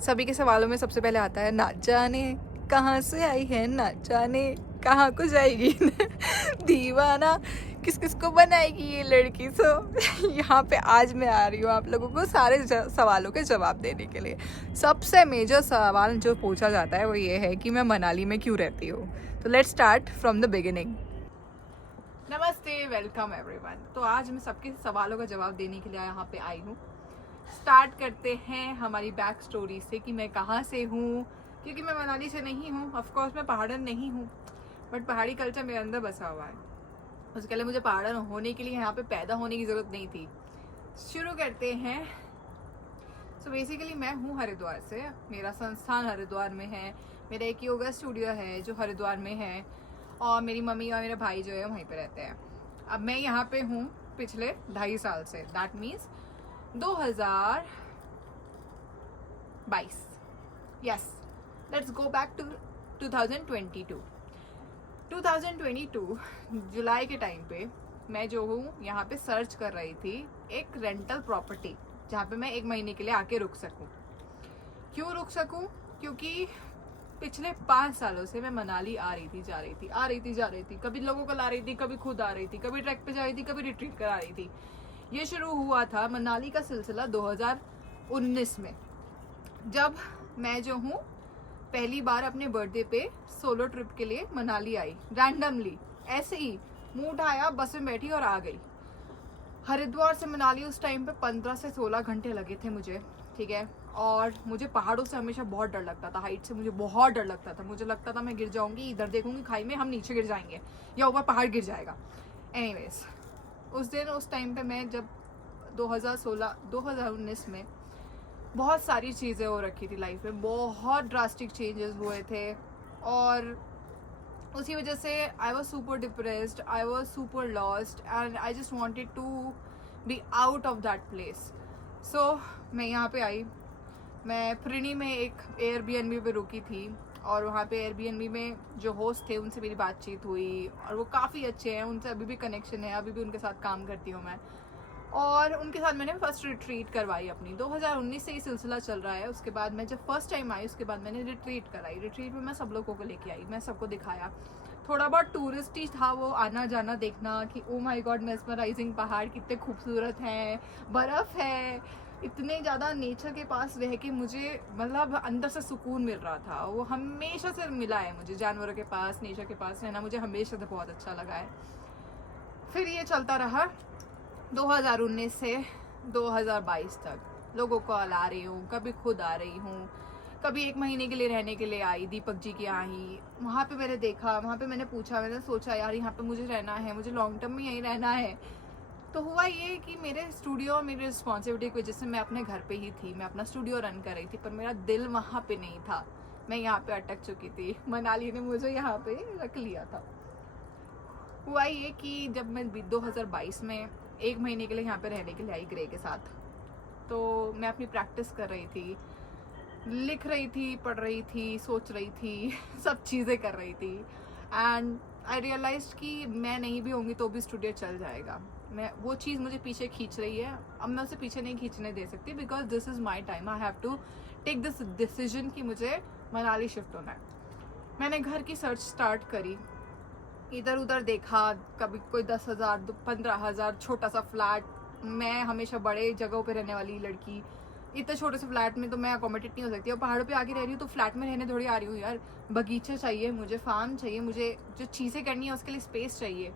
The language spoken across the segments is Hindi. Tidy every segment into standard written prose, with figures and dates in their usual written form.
सभी के सवालों में सबसे पहले आता है ना जाने कहाँ से आई है, ना जाने कहाँ को जाएगी दीवाना किस किस को बनाएगी ये लड़की। यहाँ पे आज मैं आ रही हूँ आप लोगों को सारे सवालों के जवाब देने के लिए। सबसे मेजर सवाल जो पूछा जाता है वो ये है कि मैं मनाली में क्यों रहती हूँ। तो let's start from the beginning. नमस्ते, वेलकम एवरीवन। तो आज मैं सबके सवालों का जवाब देने के लिए यहाँ पे आई हूँ। स्टार्ट करते हैं हमारी बैक स्टोरी से कि मैं कहाँ से हूँ, क्योंकि मैं मनाली से नहीं हूँ। ऑफकोर्स मैं पहाड़न नहीं हूँ, बट पहाड़ी कल्चर मेरे अंदर बसा हुआ है। उसके लिए मुझे पहाड़न होने के लिए यहाँ पे पैदा होने की ज़रूरत नहीं थी। शुरू करते हैं। सो बेसिकली मैं हूँ हरिद्वार से। मेरा संस्थान हरिद्वार में है। मेरा एक योगा स्टूडियो है जो हरिद्वार में है, और मेरी मम्मी और मेरा भाई जो है वहीं पे रहते हैं। अब मैं यहाँ पे हूँ पिछले 2.5 साल से। That means 2022। Yes, let's go back to 2022 जुलाई के टाइम पे मैं जो हूँ यहाँ पे सर्च कर रही थी एक रेंटल प्रॉपर्टी जहाँ पे मैं 1 महीने के लिए आके रुक सकूँ। क्यों रुक सकूँ? क्योंकि पिछले 5 सालों से मैं मनाली आ रही थी जा रही थी। कभी लोगों को ला रही थी, कभी खुद आ रही थी, कभी ट्रैक पे जा रही थी, कभी रिट्रीट करा रही थी। ये शुरू हुआ था मनाली का सिलसिला 2019 में, जब मैं जो हूँ पहली बार अपने बर्थडे पे सोलो ट्रिप के लिए मनाली आई। रैंडमली ऐसे ही मूड आया, बस में बैठी और आ गई। हरिद्वार से मनाली उस टाइम पे 15 से 16 घंटे लगे थे मुझे, ठीक है। और मुझे पहाड़ों से हमेशा बहुत डर लगता था। हाइट से मुझे बहुत डर लगता था। मुझे लगता था मैं गिर जाऊंगी, इधर देखूंगी खाई में, हम नीचे गिर जाएंगे या ऊपर पहाड़ गिर जाएगा। एनीवेज, उस टाइम पे मैं जब 2019 में बहुत सारी चीज़ें हो रखी थी लाइफ में, बहुत ड्रास्टिक चेंजेस हुए थे, और उसी वजह से I was super depressed, I was super lost, and I just wanted to be out of that place. So मैं यहाँ पे आई। मैं प्रिनी में एक एयरबीएनबी पे रुकी थी, और वहाँ पे एयरबीएनबी में जो होस्ट थे उनसे मेरी बातचीत हुई, और वो काफ़ी अच्छे हैं, उनसे अभी भी कनेक्शन है, अभी भी उनके साथ काम करती हूँ मैं। और उनके साथ मैंने फर्स्ट रिट्रीट करवाई अपनी। 2019 से ये सिलसिला चल रहा है। उसके बाद मैं जब फर्स्ट टाइम आई उसके बाद मैंने रिट्रीट कराई। रिट्रीट में मैं सब लोगों को लेके आई, मैं सबको दिखाया। थोड़ा बहुत टूरिस्ट ही था वो, आना जाना देखना कि ओ माय गॉड मेस्मराइजिंग पहाड़ कितने खूबसूरत हैं, बर्फ़ है, इतने ज़्यादा नेचर के पास रह के मुझे मतलब अंदर से सुकून मिल रहा था। वो हमेशा से मिला है मुझे, जानवरों के पास, नेचर के पास रहना मुझे हमेशा से बहुत अच्छा लगा है। फिर ये चलता रहा 2019 से 2022 तक। लोगों को ला रही हूँ, कभी खुद आ रही हूँ, कभी 1 महीने के लिए रहने के लिए आई। दीपक जी की आई, वहाँ पे मैंने देखा, वहाँ पे मैंने पूछा, मैंने सोचा यार यहाँ पे मुझे रहना है, मुझे लॉन्ग टर्म में यहीं रहना है। तो हुआ ये कि मेरे स्टूडियो और मेरी रिस्पॉन्सिबिलिटी की वजह से मैं अपने घर पे ही थी, मैं अपना स्टूडियो रन कर रही थी, पर मेरा दिल वहाँ पे नहीं था। मैं यहाँ पे अटक चुकी थी। मनाली ने मुझे यहाँ पे रख लिया था। हुआ ये कि जब मैं 2022 में 1 महीने के लिए यहाँ पे रहने के लिए आई ग्रे के साथ, तो मैं अपनी प्रैक्टिस कर रही थी, लिख रही थी, पढ़ रही थी, सोच रही थी सब चीज़ें कर रही थी। एंड आई रियलाइज कि मैं नहीं भी होंगी तो भी स्टूडियो चल जाएगा। मैं वो चीज़ मुझे पीछे खींच रही है, अब मैं उसे पीछे नहीं खींचने दे सकती, because this is my time. I have to take this decision कि मुझे मनाली शिफ्ट होना है। मैंने घर की सर्च स्टार्ट करी, इधर उधर देखा, कभी कोई 10,000 15,000 छोटा सा फ्लैट। मैं हमेशा बड़े जगहों पे रहने वाली लड़की, इतने छोटे से फ्लैट में तो मैं अकोमोडेट नहीं हो सकती। और पहाड़ों पे आके रह रही हूँ तो फ्लैट में रहने थोड़ी आ रही हूँ यार। बगीचा चाहिए मुझे, फार्म चाहिए मुझे, जो चीज़ें करनी है उसके लिए स्पेस चाहिए।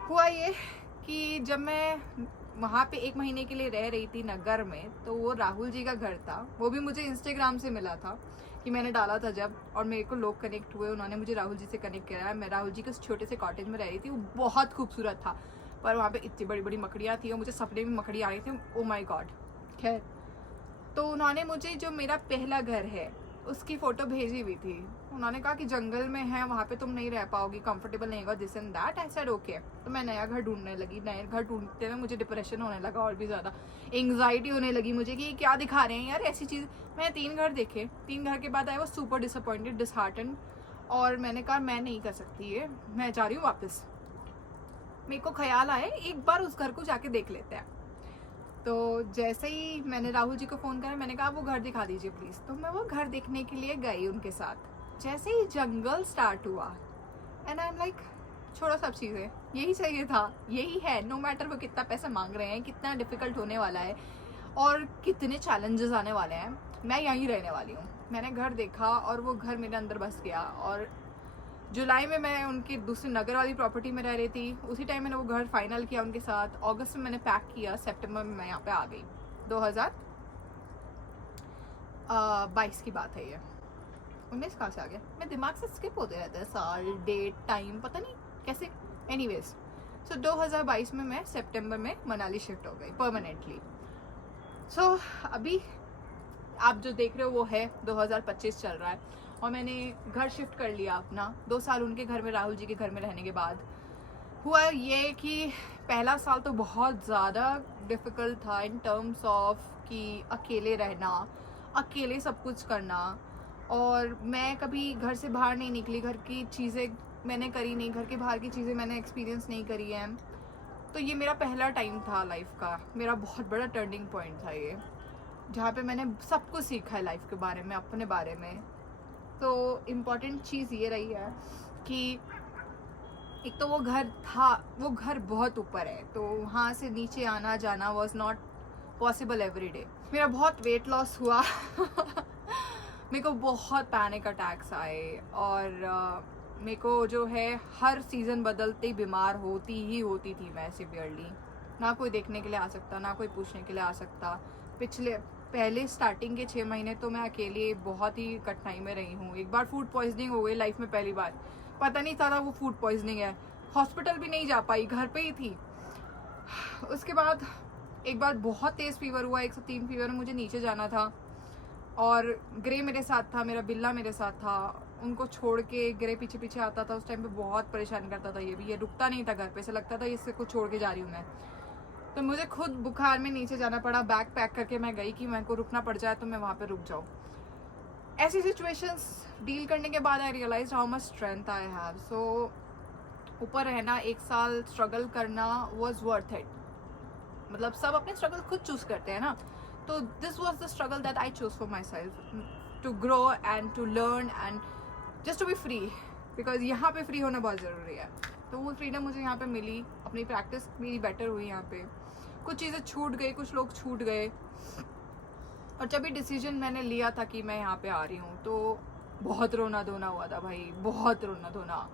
हुआ ये कि जब मैं वहाँ पे 1 महीने के लिए रह रही थी नगर में, तो वो राहुल जी का घर था। वो भी मुझे इंस्टाग्राम से मिला था कि मैंने डाला था जब, और मेरे को लोग कनेक्ट हुए, उन्होंने मुझे राहुल जी से कनेक्ट कराया। मैं राहुल जी के छोटे से कॉटेज में रह रही थी, वो बहुत खूबसूरत था, पर वहाँ पे इतनी बड़ी बड़ी मकड़ियाँ थी और मुझे सपने में मकड़ी आ रही थी। Oh my God. खैर, तो उन्होंने मुझे जो मेरा पहला घर है उसकी फ़ोटो भेजी हुई थी। उन्होंने कहा कि जंगल में है, वहाँ पे तुम नहीं रह पाओगी, कंफर्टेबल नहीं होगा, this and that. I said okay. तो मैं नया घर ढूंढने लगी। नए घर ढूंढते हुए मुझे डिप्रेशन होने लगा, और भी ज़्यादा एंग्जाइटी होने लगी मुझे कि क्या दिखा रहे हैं यार ऐसी चीज़। मैंने 3 घर देखे। 3 घर के बाद आई वो सुपर डिसअपॉइंटेड, डिसहार्टन, और मैंने कहा मैं नहीं कर सकती ये, मैं जा रही हूँ वापस। मेरे को ख्याल आया एक बार उस घर को जाके देख लेते हैं। तो जैसे ही मैंने राहुल जी को फ़ोन करा, मैंने कहा वो घर दिखा दीजिए प्लीज़। तो मैं वो घर देखने के लिए गई उनके साथ। जैसे ही जंगल स्टार्ट हुआ एंड आई एम लाइक छोड़ो सब चीज़ें, यही चाहिए था, यही है। नो मैटर वो कितना पैसा मांग रहे हैं, कितना डिफ़िकल्ट होने वाला है और कितने चैलेंजेस आने वाले हैं, मैं यहीं रहने वाली हूँ। मैंने घर देखा और वो घर मेरे अंदर बस गया। और जुलाई में मैं उनकी दूसरी नगर वाली प्रॉपर्टी में रह रही थी, उसी टाइम मैंने वो घर फाइनल किया उनके साथ। अगस्त में मैंने पैक किया, सितंबर में मैं यहाँ पे आ गई। 2022 की बात है ये। 19 कहाँ से आ गया, मैं दिमाग से स्किप होते रहते हैं साल, डेट, टाइम, पता नहीं कैसे। एनीवेज, सो 2022 में मैं सितंबर में मनाली शिफ्ट हो गई परमानेंटली। सो अभी आप जो देख रहे हो वो है 2025 चल रहा है और मैंने घर शिफ्ट कर लिया अपना। 2 साल उनके घर में, राहुल जी के घर में रहने के बाद हुआ ये कि पहला साल तो बहुत ज़्यादा डिफ़िकल्ट था इन टर्म्स ऑफ कि अकेले रहना, अकेले सब कुछ करना। और मैं कभी घर से बाहर नहीं निकली, घर की चीज़ें मैंने करी नहीं, घर के बाहर की चीज़ें मैंने एक्सपीरियंस नहीं करी हैं। तो ये मेरा पहला टाइम था लाइफ का, मेरा बहुत बड़ा टर्निंग पॉइंट था ये, जहाँ पे मैंने सब कुछ सीखा है लाइफ के बारे में, अपने बारे में। तो इम्पॉर्टेंट चीज़ ये रही है कि एक तो वो घर था, वो घर बहुत ऊपर है, तो वहाँ से नीचे आना जाना was not possible every day. मेरा बहुत वेट लॉस हुआ मेरे को बहुत पैनिक अटैक्स आए और मेरे को जो है हर सीज़न बदलते ही बीमार होती ही होती थी मैं सिवियरली। ना कोई देखने के लिए आ सकता, ना कोई पूछने के लिए आ सकता। पहले स्टार्टिंग के 6 महीने तो मैं अकेले बहुत ही कठिनाई में रही हूँ। एक बार फूड पॉइजनिंग हो गई लाइफ में, पहली बार, पता नहीं था वो फूड पॉइजनिंग है। हॉस्पिटल भी नहीं जा पाई, घर पे ही थी। उसके बाद एक बार बहुत तेज़ फीवर हुआ, 103 फीवर में मुझे नीचे जाना था और ग्रे मेरे साथ था, मेरा बिल्ला मेरे साथ था। उनको छोड़ के ग्रे पीछे पीछे आता था, उस टाइम पे बहुत परेशान करता था। ये रुकता नहीं था घर पे, ऐसा लगता था इससे कुछ छोड़ के जा रही हूँ मैं। तो मुझे खुद बुखार में नीचे जाना पड़ा, बैग पैक करके मैं गई कि मेरे को रुकना पड़ जाए तो मैं वहाँ पे रुक जाऊँ। ऐसी सिचुएशंस डील करने के बाद I realise how much strength I have. So ऊपर रहना, 1 साल स्ट्रगल करना वॉज वर्थ इट। मतलब सब अपने स्ट्रगल खुद चूज करते हैं ना, तो this was the struggle that I choose for myself, to grow and to learn and just to be free, because यहाँ पे फ्री होना बहुत ज़रूरी है। तो वो फ्रीडम मुझे यहाँ पे मिली, अपनी प्रैक्टिस मेरी बेटर हुई यहाँ पे। कुछ चीज़ें छूट गई, कुछ लोग छूट गए। और जब भी डिसीजन मैंने लिया था कि मैं यहाँ पे आ रही हूँ तो बहुत रोना धोना हुआ था भाई, बहुत रोना धोना।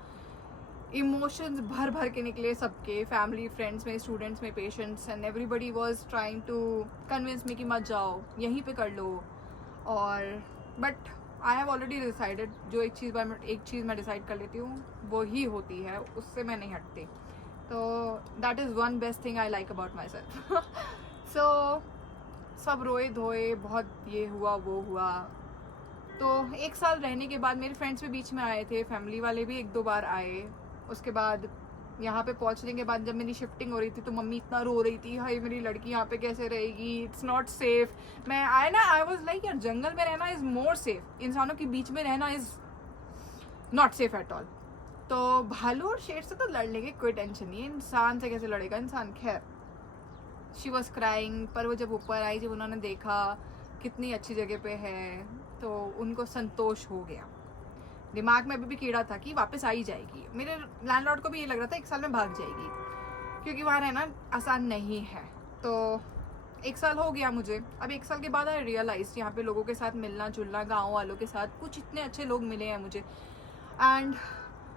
इमोशंस भर भर के निकले सबके, फैमिली, फ्रेंड्स में, स्टूडेंट्स में, patients, and everybody was trying to convince me कि मत जाओ, यहीं पे कर लो। और but I have already decided, जो एक चीज़ मैं डिसाइड कर लेती हूँ वो ही होती है, उससे मैं नहीं हटती। तो that is one best thing I like about myself. So सब रोए धोए, बहुत ये हुआ वो हुआ। तो 1 साल रहने के बाद मेरे फ्रेंड्स भी बीच में आए थे, फैमिली वाले भी 1-2 बार आए। उसके बाद यहाँ पे पहुँचने के बाद जब मेरी शिफ्टिंग हो रही थी तो मम्मी इतना रो रही थी, हाय मेरी लड़की यहाँ पे कैसे रहेगी, it's not safe. I was like यार, जंगल में रहना इज़ मोर सेफ, इंसानों के बीच में रहना is not safe at all. तो भालू और शेर से तो लड़ लेंगे, कोई टेंशन नहीं है, इंसान से कैसे लड़ेगा इंसान। खैर, शी वॉज क्राइंग, पर वो जब ऊपर आई, जब उन्होंने देखा कितनी अच्छी जगह पे है, तो उनको संतोष हो गया। दिमाग में अभी भी कीड़ा था कि वापस आ ही जाएगी। मेरे लैंडलॉर्ड को भी ये लग रहा था 1 साल में भाग जाएगी, क्योंकि वहाँ रहना आसान नहीं है। तो 1 साल हो गया मुझे। अब 1 साल के बाद आई रियलाइज यहाँ पे लोगों के साथ मिलना जुलना, गाँव वालों के साथ, कुछ इतने अच्छे लोग मिले हैं मुझे, एंड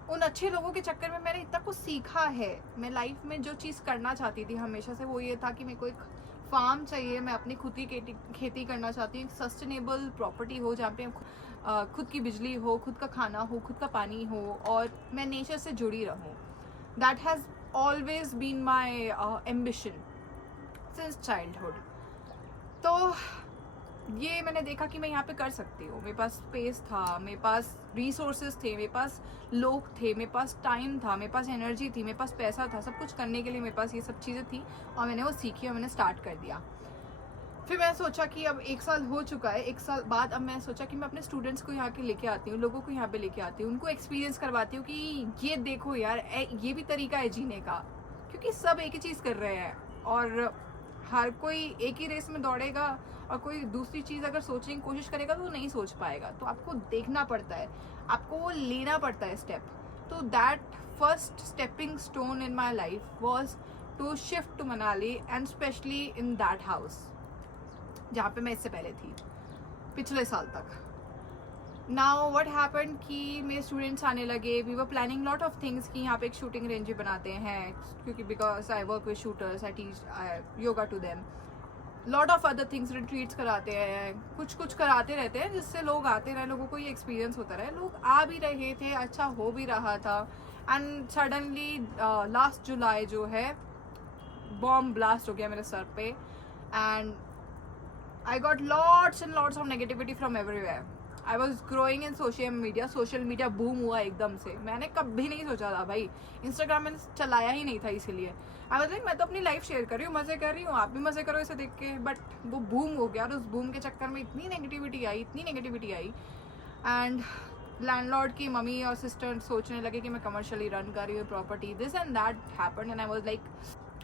उन अच्छे लोगों के चक्कर में मैंने इतना कुछ सीखा है। मैं लाइफ में जो चीज़ करना चाहती थी हमेशा से, वो ये था कि मेरे को एक फार्म चाहिए, मैं अपनी खुद की खेती करना चाहती हूँ, एक सस्टेनेबल प्रॉपर्टी हो जहाँ पे खुद की बिजली हो, खुद का खाना हो, खुद का पानी हो, और मैं नेचर से जुड़ी रहूँ। That has always been my ambition since childhood. तो ये मैंने देखा कि मैं यहाँ पे कर सकती हूँ। मेरे पास स्पेस था, मेरे पास रिसोर्सेज थे, मेरे पास लोग थे, मेरे पास टाइम था, मेरे पास एनर्जी थी, मेरे पास पैसा था, सब कुछ करने के लिए मेरे पास ये सब चीज़ें थी, और मैंने वो सीखी और मैंने स्टार्ट कर दिया। फिर मैं सोचा कि अब 1 साल हो चुका है, 1 साल बाद अब मैं सोचा कि मैं अपने स्टूडेंट्स को यहाँ के लेके आती हूँ, लोगों को यहाँ पे लेके आती हूँ, उनको एक्सपीरियंस करवाती हूँ कि ये देखो यार, ये भी तरीका है जीने का, क्योंकि सब एक ही चीज़ कर रहे हैं और हर कोई एक ही रेस में दौड़ेगा और कोई दूसरी चीज़ अगर सोचने की कोशिश करेगा तो वो नहीं सोच पाएगा. तो आपको देखना पड़ता है, आपको वो लेना पड़ता है स्टेप. तो that first stepping stone in my life was to shift to Manali and specially in that house जहाँ पे मैं इससे पहले थी पिछले साल तक. नाउ व्हाट हैपेंड कि मेरे स्टूडेंट्स आने लगे. We were planning lot of things कि यहाँ पे एक शूटिंग रेंज भी बनाते हैं क्योंकि because I work with shooters, I teach yoga to them. Lot of other things, retreats कराते हैं, कुछ कुछ कराते रहते हैं जिससे लोग आते रहे, लोगों को ये एक्सपीरियंस होता रहे. लोग आ भी रहे थे, अच्छा हो भी रहा था. एंड सडनली लास्ट जुलाई जो है बॉम्ब ब्लास्ट हो गया मेरे सर पे and I got lots and lots of negativity from everywhere. I was growing in social media boom हुआ एकदम से. मैंने कभी नहीं सोचा था भाई, इंस्टाग्राम मैंने चलाया ही नहीं था इसीलिए. I was like मैं तो अपनी लाइफ शेयर कर रही हूँ, मज़े कर रही हूँ, आप भी मज़े करो इसे देख के. बट वो बूम हो गया और उस बूम के चक्कर में इतनी नेगेटिविटी आई एंड लैंडलॉर्ड की मम्मी और सिस्टर सोचने लगे कि मैं कमर्शियली रन कर रही हूँ property. This and that happened and I was like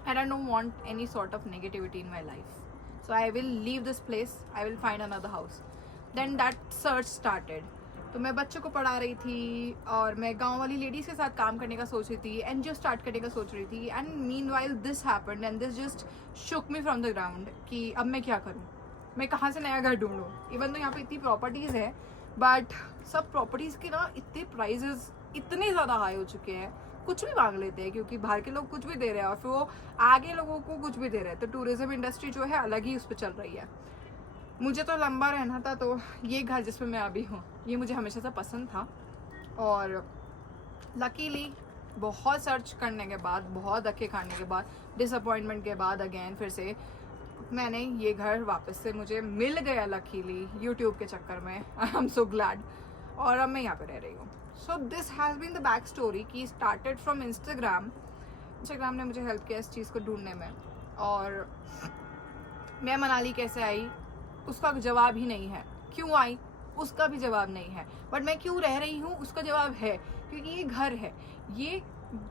I don't want any sort of negativity in my life. So I will leave this place, I will find another house. Then that search started. तो मैं बच्चों को पढ़ा रही थी और मैं गांव वाली लेडीज़ के साथ काम करने का सोच रही थी, एनजीओ स्टार्ट करने का सोच रही थी. And meanwhile this happened and this just shook me from the ground कि अब मैं क्या करूँ, मैं कहाँ से नया घर ढूंढूँ. इवन तो यहाँ पे इतनी प्रॉपर्टीज़ है बट सब प्रॉपर्टीज़ के ना इतने प्राइजेस इतने ज़्यादा हाई हो चुके हैं, कुछ भी मांग लेते हैं क्योंकि बाहर के लोग कुछ भी दे रहे हैं और फिर वो आगे लोगों को कुछ भी दे रहे हैं. तो टूरिज्म इंडस्ट्री जो है अलग ही उस पर चल रही है. मुझे तो लंबा रहना था, तो ये घर जिसमें मैं अभी हूँ ये मुझे हमेशा से पसंद था. और लकीली बहुत सर्च करने के बाद, बहुत धक्के खाने के बाद, डिसअपॉइंटमेंट के बाद अगेन फिर से मैंने ये घर वापस से मुझे मिल गया लकीली यूट्यूब के चक्कर में. I am so glad. और अब मैं यहाँ पे रह रही हूँ. So this has been the back story कि स्टार्टेड फ्रॉम इंस्टाग्राम ने मुझे हेल्प किया इस चीज़ को ढूंढने में. और मैं मनाली कैसे आई उसका जवाब ही नहीं है, क्यों आई उसका भी जवाब नहीं है, बट मैं क्यों रह रही हूँ उसका जवाब है. क्योंकि ये घर है, ये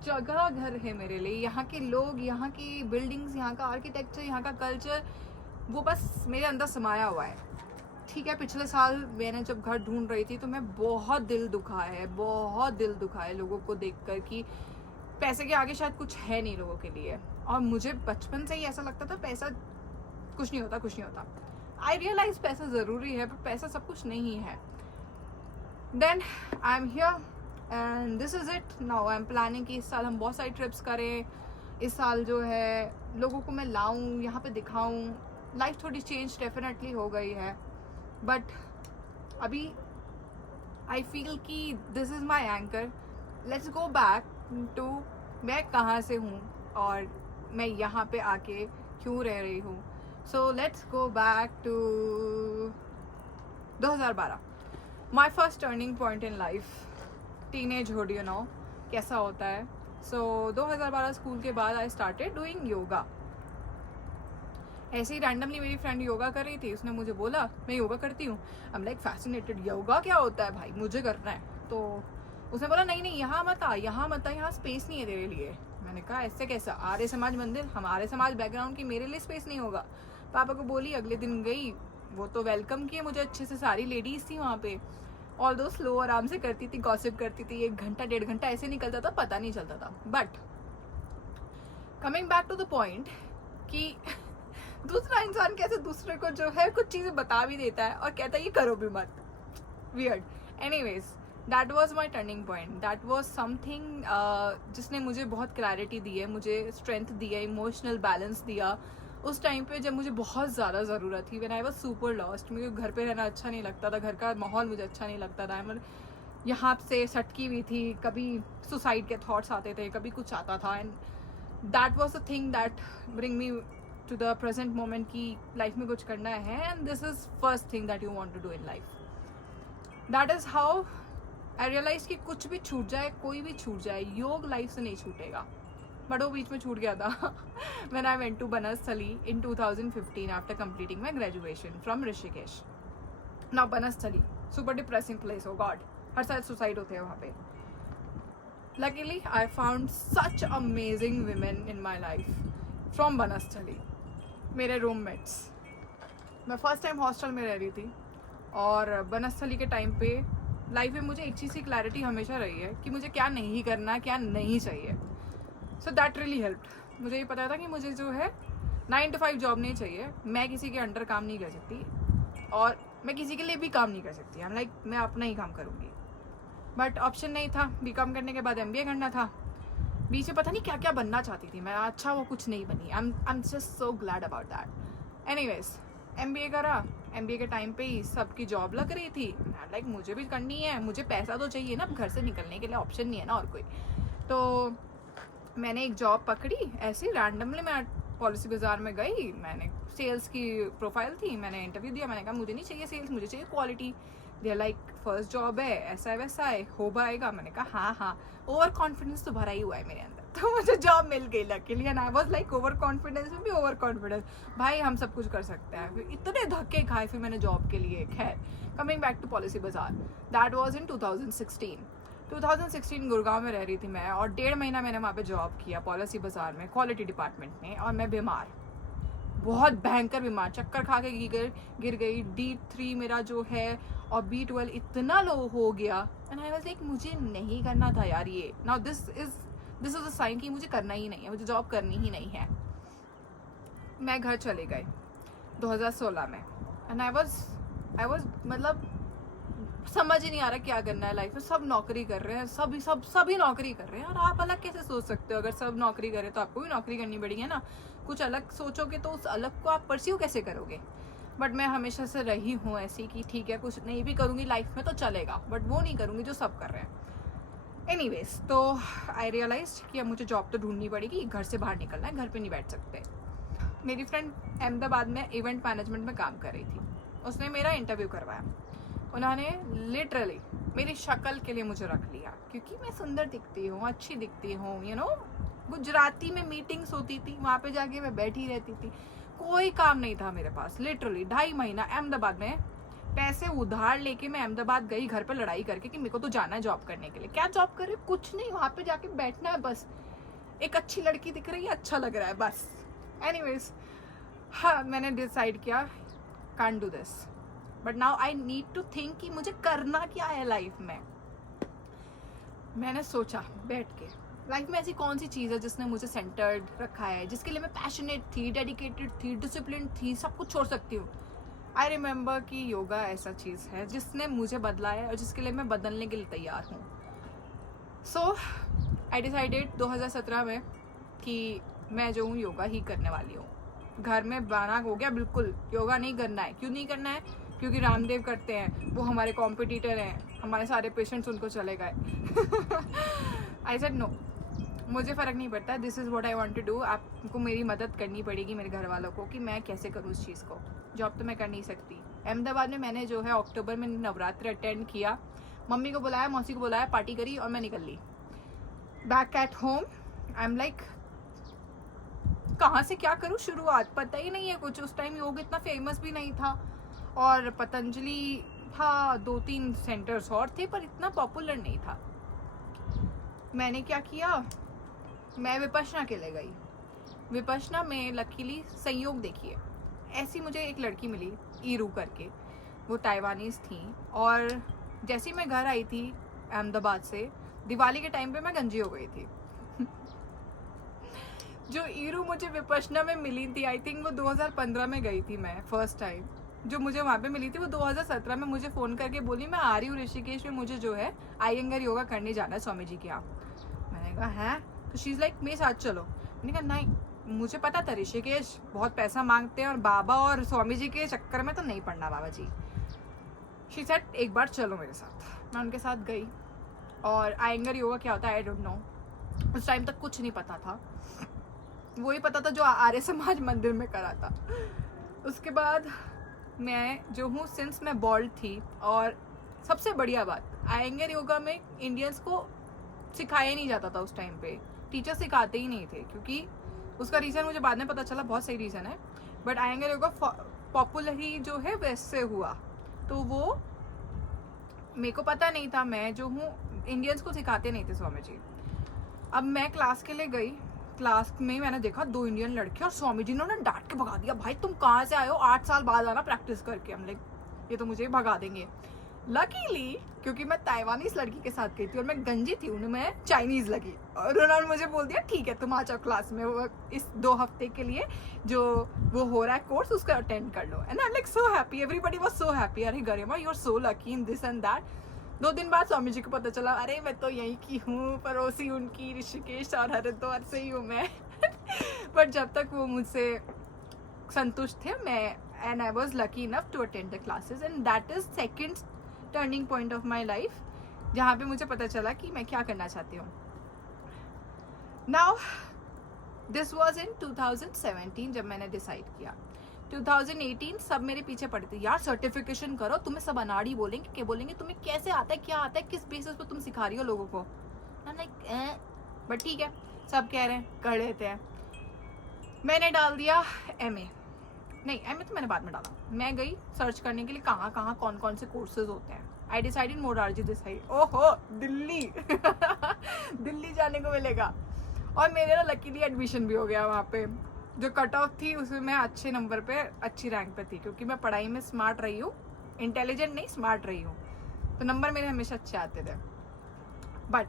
जगह घर है मेरे लिए. यहाँ के लोग, यहाँ की बिल्डिंग्स, यहाँ का आर्किटेक्चर, यहाँ का कल्चर वो बस मेरे अंदर समाया हुआ है. ठीक है, पिछले साल मैंने जब घर ढूंढ रही थी तो मैं बहुत दिल दुखा है लोगों को देखकर कि पैसे के आगे शायद कुछ है नहीं लोगों के लिए. और मुझे बचपन से ही ऐसा लगता था पैसा कुछ नहीं होता. आई रियलाइज पैसा ज़रूरी है पर पैसा सब कुछ नहीं है. Then I am here and this is it. Now I am planning कि इस साल हम बहुत सारी ट्रिप्स करें. इस साल जो है लोगों को मैं लाऊं, यहाँ पे दिखाऊं. लाइफ थोड़ी चेंज डेफिनेटली हो गई है बट अभी आई फील कि this is my anchor. Let's go back to मैं कहाँ से हूँ और मैं यहाँ पे आके क्यों रह रही हूँ. So let's go back to 2012, my first turning point in life. Teenagehood, you know कैसा होता है. सो 2012 स्कूल के बाद आई स्टार्टेड डूइंग योगा. ऐसे ही रैंडमली मेरी फ्रेंड योगा कर रही थी, उसने मुझे बोला मैं योगा करती हूँ. आई एम लाइक फैसिनेटेड, योगा क्या होता है भाई, मुझे करना है. तो उसने बोला नहीं यहाँ मत आ, यहाँ स्पेस नहीं है तेरे लिए. मैंने कहा ऐसे कैसा, आर्य समाज मंदिर, हमारे समाज बैकग्राउंड की, मेरे लिए स्पेस नहीं होगा. पापा को बोली, अगले दिन गई, वो तो वेलकम किए मुझे अच्छे से, सारी लेडीज़ थी वहाँ पे. ऑल दो स्लो आराम से करती थी, गॉसिप करती थी. 1 घंटा 1.5 घंटा ऐसे निकलता था, पता नहीं चलता था. But coming back to the point कि दूसरा इंसान कैसे दूसरे को जो है कुछ चीज़ें बता भी देता है और कहता है ये करो भी मत. Weird. Anyways, that was my turning point. That was something जिसने मुझे बहुत क्लैरिटी दी है, मुझे स्ट्रेंथ दिया, इमोशनल बैलेंस दिया उस टाइम पे जब मुझे बहुत ज़्यादा ज़रूरत थी. When I was super lost. मुझे घर पे रहना अच्छा नहीं लगता था, घर का माहौल मुझे अच्छा नहीं लगता था. मैं यहाँ से सटकी हुई थी, कभी सुसाइड के थॉट्स आते थे, कभी कुछ आता था. And that was the thing that bring me to the present moment की लाइफ में कुछ करना है. And this is first thing that you want to do in life. That is how I realise कि कुछ भी छूट जाए, कोई भी छूट जाए, योग लाइफ से नहीं छूटेगा. बट वो बीच में छूट गया था when I went to Banasthali in 2015 after completing my graduation from Rishikesh. Now Banasthali super depressing place. Oh God, हर साल सुसाइड होते हैं वहाँ पे. Luckily I found such amazing women in my life from Banasthali. मेरे रूममेट्स, मैं फर्स्ट टाइम हॉस्टल में रह रही थी और बनस्थली के टाइम पे लाइफ में मुझे एक चीज़ की क्लैरिटी हमेशा रही है कि मुझे क्या नहीं करना, क्या नहीं चाहिए. So that really helped. मुझे ये पता था कि मुझे जो है 9 to 5 जॉब नहीं चाहिए, मैं किसी के अंडर काम नहीं कर सकती और मैं किसी के लिए भी काम नहीं कर सकती. आई एम लाइक मैं अपना ही काम करूँगी. बट ऑप्शन नहीं था. बीकॉम करने के बाद MBA करना था. बीच में पता नहीं क्या क्या बनना चाहती थी मैं. अच्छा वो कुछ नहीं बनी. I am just so glad about that. Anyways MBA करा. MBA के टाइम पे ही सबकी जॉब लग रही थी. लाइक मुझे भी करनी है, मुझे पैसा तो चाहिए ना, घर से निकलने के लिए ऑप्शन नहीं है ना और कोई. तो मैंने एक जॉब पकड़ी ऐसे रैंडमली. मैं पॉलिसी बाजार में गई, मैंने सेल्स की प्रोफाइल थी, मैंने इंटरव्यू दिया. मैंने कहा मुझे नहीं चाहिए सेल्स, मुझे चाहिए quality. They like first job है, ऐसा है वैसा है, हो पाएगा. मैंने कहा हाँ. ओवर कॉन्फिडेंस तो भरा ही हुआ है मेरे अंदर, तो मुझे जॉब मिल गई luckily. And I was like over confidence में भी ओवर कॉन्फिडेंस. भाई हम सब कुछ कर सकते हैं. फिर इतने धक्के खाए फिर मैंने जॉब के लिए. खैर कमिंग बैक टू पॉलिसी बाजार, दैट वाज इन 2016 गुड़गांव में रह रही थी मैं और 1.5 महीना मैंने वहाँ पे जॉब किया पॉलिसी बाजार में क्वालिटी डिपार्टमेंट में. और मैं बीमार, बहुत भयंकर बीमार, चक्कर खा के गिर गई. D3 मेरा जो है और B12 इतना लो हो गया. एंड आई वाज लाइक मुझे नहीं करना था यार ये. Now this is a sign कि मुझे करना ही नहीं है, मुझे जॉब करनी ही नहीं है. मैं घर चले गए 2016 में. एंड आई वाज मतलब समझ ही नहीं आ रहा क्या करना है लाइफ में. सब नौकरी कर रहे हैं, सभी नौकरी कर रहे हैं. और आप अलग कैसे सोच सकते हो? अगर सब नौकरी कर रहे हैं तो आपको भी नौकरी करनी पड़ेगी है ना. कुछ अलग सोचोगे तो उस अलग को आप परस्यू कैसे करोगे? बट मैं हमेशा से रही हूँ ऐसी कि ठीक है कुछ नहीं भी करूँगी लाइफ में तो चलेगा, बट वो नहीं करूँगी जो सब कर रहे हैं. एनीवेज तो आई रियलाइज कि अब मुझे जॉब तो ढूंढनी पड़ेगी, घर से बाहर निकलना है, घर पे नहीं बैठ सकते. मेरी फ्रेंड अहमदाबाद में इवेंट मैनेजमेंट में काम कर रही थी. उसने मेरा इंटरव्यू करवाया. उन्होंने लिटरली मेरी शक्ल के लिए मुझे रख लिया क्योंकि मैं सुंदर दिखती हूँ, अच्छी दिखती हूँ. यू नो गुजराती में मीटिंग्स होती थी, वहाँ पे जाके मैं बैठी रहती थी. कोई काम नहीं था मेरे पास. लिटरली 2.5 महीना अहमदाबाद में पैसे उधार लेके मैं अहमदाबाद गई घर पर लड़ाई करके कि मेरे को तो जाना है जॉब करने के लिए. क्या जॉब कर रही? कुछ नहीं, वहाँ पे जाके बैठना है बस. एक अच्छी लड़की दिख रही है, अच्छा लग रहा है बस. एनीवेज हाँ मैंने डिसाइड किया can't do this. But now I need to think कि मुझे करना क्या है लाइफ में. मैंने सोचा बैठ के लाइफ में ऐसी कौन सी चीज़ है जिसने मुझे सेंटर्ड रखा है, जिसके लिए मैं पैशनेट थी, डेडिकेटेड थी, डिसिप्लिन थी, सब कुछ छोड़ सकती हूँ. आई रिमेंबर कि योगा ऐसा चीज़ है जिसने मुझे बदला है और जिसके लिए मैं बदलने के लिए तैयार हूँ. सो आई डिसाइडेड 2017 में कि मैं जो हूँ योगा ही करने वाली हूँ. घर में बना हो गया बिल्कुल, योगा नहीं करना है. क्यों नहीं करना है? क्योंकि रामदेव करते हैं, वो हमारे कॉम्पिटिटर हैं, हमारे सारे पेशेंट्स उनको चले गए. आई सेड नो, मुझे फ़र्क नहीं पड़ता. This is what I want to do. आपको मेरी मदद करनी पड़ेगी, मेरे घर वालों को, कि मैं कैसे करूँ उस चीज़ को. जॉब तो मैं कर नहीं सकती. अहमदाबाद में मैंने जो है अक्टूबर में नवरात्र अटेंड किया, मम्मी को बुलाया, मौसी को बुलाया, पार्टी करी और मैं निकल ली. Back at home I am like कहाँ से क्या करूँ शुरुआत, पता ही नहीं है कुछ. उस टाइम योग इतना फेमस भी नहीं था और पतंजलि था, 2-3 सेंटर्स और थे पर इतना पॉपुलर नहीं था. मैंने क्या किया, मैं विपश्यना के लिए गई. विपश्यना में लकीली संयोग देखिए ऐसी मुझे एक लड़की मिली ईरू करके. वो ताइवानीज थी और जैसे ही मैं घर आई थी अहमदाबाद से, दिवाली के टाइम पे मैं गंजी हो गई थी. जो ईरू मुझे विपश्यना में मिली थी, आई थिंक वो 2015 में गई थी मैं फर्स्ट टाइम. जो मुझे वहाँ पे मिली थी वो 2017 में मुझे फ़ोन करके बोली मैं आ रही हूँ ऋषिकेश में, मुझे जो है आयंगर योगा करने जाना है स्वामी जी के यहाँ. मैंने कहा हैं? तो शी इज़ लाइक मेरे साथ चलो. मैंने कहा नहीं, मुझे पता था ऋषिकेश बहुत पैसा मांगते हैं और बाबा और स्वामी जी के चक्कर में तो नहीं पड़ना बाबा जी. शी सेड एक बार चलो मेरे साथ. मैं उनके साथ गई और आयंगर योगा क्या होता है आई डोंट नो. उस टाइम तक कुछ नहीं पता था, वही पता था जो आर्य समाज मंदिर में करा था. उसके बाद मैं जो हूँ सिंस मैं बॉल्ड थी, और सबसे बढ़िया बात आयंगर योगा में इंडियंस को सिखाया नहीं जाता था उस टाइम पे. टीचर सिखाते ही नहीं थे, क्योंकि उसका रीज़न मुझे बाद में पता चला, बहुत सही रीज़न है. बट आयंगर योगा पॉपुलर ही जो है वेस्ट से हुआ, तो वो मेरे को पता नहीं था. मैं जो हूँ इंडियंस को सिखाते नहीं थे स्वामी जी. अब मैं क्लास के लिए गई क्लास में मैंने देखा 2 इंडियन लड़के और स्वामी जी ने उन्हें डांट के भगा दिया, भाई तुम कहाँ से आए हो, 8 साल बाद आना प्रैक्टिस करके। हम लाइक ये तो मुझे भगा देंगे। लकीली क्योंकि मैं ताइवानीज लड़की के साथ गई थी और मैं गंजी थी, उन्हें मैं चाइनीज लगी और उन्होंने मुझे बोल दिया ठीक है तुम आ जाओ क्लास में, वो इस 2 हफ्ते के लिए जो वो हो रहा है कोर्स उसको अटेंड कर लो। And I like so happy, everybody was so happy, अरे Garima you are so lucky in this and that. 2 दिन बाद स्वामी जी को पता चला, अरे मैं तो यहीं की हूँ, पड़ोसी उनकी ऋषिकेश और हरिद्वार से ही हूँ मैं। पर जब तक वो मुझसे संतुष्ट थे मैं, and I was lucky enough to attend the classes, and that is second turning point of my life, जहाँ पे मुझे पता चला कि मैं क्या करना चाहती हूँ। नाउ दिस वॉज इन 2017 जब मैंने डिसाइड किया। 2018 सब मेरे पीछे पड़े थे, यार सर्टिफिकेशन करो, तुम्हें सब अनाड़ी बोलेंगे, क्या बोलेंगे, तुम्हें कैसे आता है, क्या आता है, किस बेसिस पर तुम सिखा रही हो लोगों को। बट ठीक है, सब कह रहे हैं कर लेते हैं। मैंने डाल दिया MA, नहीं MA तो मैंने बाद में डाला। मैं गई सर्च करने के लिए कहाँ कहाँ कौन कौन से कोर्सेज होते हैं। आई डिसाइडेड मोरारजी देसाई, ओहो दिल्ली। दिल्ली जाने को मिलेगा। और मेरे ना लकीली एडमिशन भी हो गया वहाँ पे। जो कट ऑफ थी उसमें मैं अच्छे नंबर पे, अच्छी रैंक पे थी, क्योंकि मैं पढ़ाई में स्मार्ट रही हूँ, इंटेलिजेंट नहीं स्मार्ट रही हूँ, तो नंबर मेरे हमेशा अच्छे आते थे। बट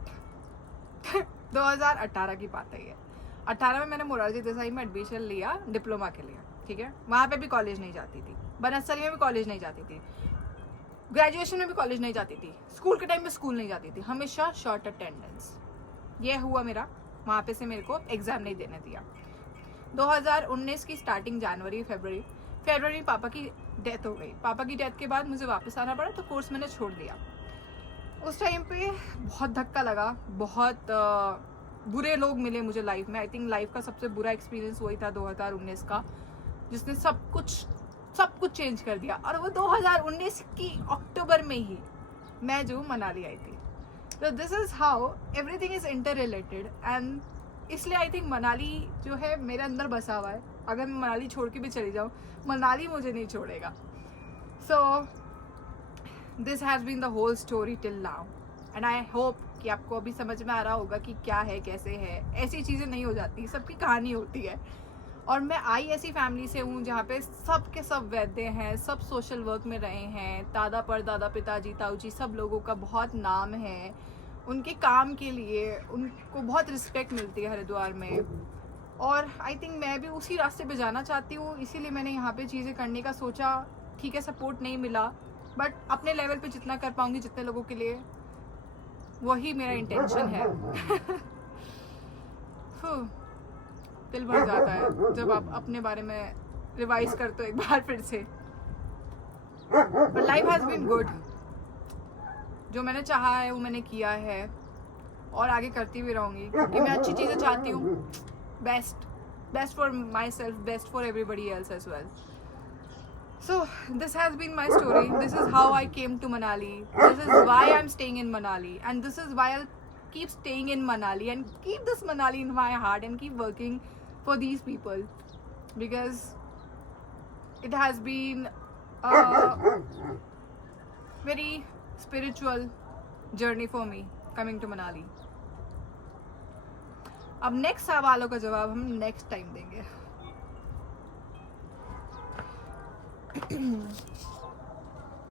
2018 की बात है ये। 18 में मैंने मोरारजी देसाई में एडमिशन लिया डिप्लोमा के लिए, ठीक है। वहाँ पे भी कॉलेज नहीं जाती थी, बनस्थली में भी कॉलेज नहीं जाती थी, ग्रेजुएशन में भी कॉलेज नहीं जाती थी, स्कूल के टाइम में स्कूल नहीं जाती थी, हमेशा शॉर्ट अटेंडेंस। ये हुआ मेरा, वहाँ पे से मेरे को एग्ज़ाम नहीं देने दिया। 2019 की स्टार्टिंग फरवरी पापा की डेथ हो गई। पापा की डेथ के बाद मुझे वापस आना पड़ा, तो कोर्स मैंने छोड़ दिया। उस टाइम पे बहुत धक्का लगा, बहुत बुरे लोग मिले मुझे लाइफ में। आई थिंक लाइफ का सबसे बुरा एक्सपीरियंस वही था 2019 का, जिसने सब कुछ चेंज कर दिया। और वो 2019 की अक्टूबर में ही मैं जो मनाली आई थी। तो this is how everything is inter related, and इसलिए आई थिंक मनाली जो है मेरे अंदर बसा हुआ है। अगर मैं मनाली छोड़ के भी चली जाऊँ, मनाली मुझे नहीं छोड़ेगा। So this has been the whole story till now, and I hope कि आपको अभी समझ में आ रहा होगा कि क्या है, कैसे है। ऐसी चीज़ें नहीं हो जाती, सबकी कहानी होती है। और मैं आई ऐसी फैमिली से हूँ जहाँ पे सब के सब वैद्य हैं, सब सोशल वर्क में रहे हैं, दादा परदादा पिताजी ताऊ जी सब लोगों का बहुत नाम है। उनके काम के लिए उनको बहुत रिस्पेक्ट मिलती है हरिद्वार में, और आई थिंक मैं भी उसी रास्ते पे जाना चाहती हूँ। इसीलिए मैंने यहाँ पे चीज़ें करने का सोचा। ठीक है, सपोर्ट नहीं मिला, बट अपने लेवल पे जितना कर पाऊँगी, जितने लोगों के लिए, वही मेरा इंटेंशन है। दिल भर जाता है जब आप अपने बारे में रिवाइज करते हो एक बार फिर से। But life has been good. जो मैंने चाहा है वो मैंने किया है, और आगे करती भी रहूँगी, क्योंकि मैं अच्छी चीज़ें चाहती हूँ। Best for myself, best for everybody else as well. So this has been my story. This is how I came to Manali. This is why I'm staying in Manali, and this is why I'll keep staying in Manali and keep this Manali in my heart and keep working for these people, because it has been a very spiritual journey for me coming to Manali. अब नेक्स्ट सवालों का जवाब हम नेक्स्ट टाइम देंगे।